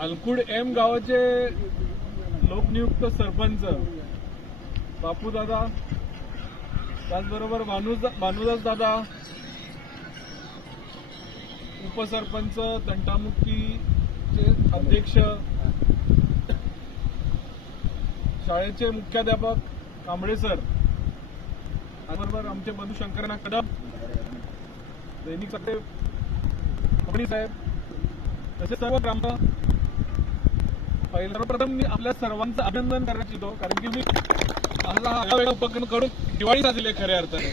अलकुड M गावाचे लोकनियुक्त सरपंच बापू दादा, त्याचबरोबर भानुदास दादा, उपसरपंच, तंटामुक्तीचे अध्यक्ष, शाळेचे मुख्याध्यापक कांबळे सर, त्याचबरोबर आमचे बंधू शंकरनाथ कदम, दैनिक सत्ते फडणी साहेब, तसे सर्व ग्राम. सर्वप्रथम मी आपल्या सर्वांचं अभिनंदन करण्यास इच्छितो, कारण की मी वेगळा उपक्रम करून दिवाळी साजरी खऱ्या अर्थाने.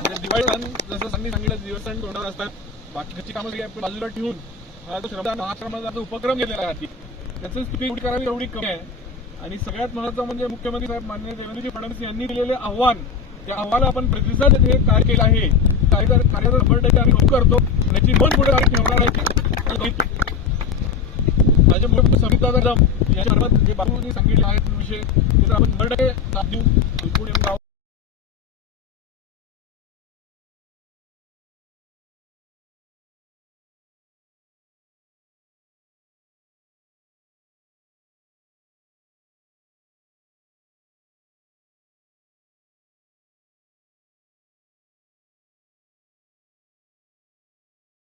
म्हणजे दिवाळी सण जसं त्यांनी सांगितलं दिवस सण होणार असतात, बाकीची कामं सगळी आपण बाजूला ठेवून हा जो श्रमदान महाश्रमाचा उपक्रम केलेला आहे त्याचं स्तुती एवढी करावी एवढी कमी आहे. आणि सगळ्यात महत्त्वाचं म्हणजे मुख्यमंत्री साहेब माननीय देवेंद्रजी फडणवीस यांनी दिलेले आव्हान, त्या आव्हानाला आपण प्रतिसाद हे कार्य केलं आहे. कार्याचा 100% आम्ही करतो, त्याची नोंद पुढे ठेवणार आहे. माझे मुख्य समिती याच्याबाबत जे बाबूंनी सांगितले आहेत विषय त्याचा आपण 100% साथ देऊ.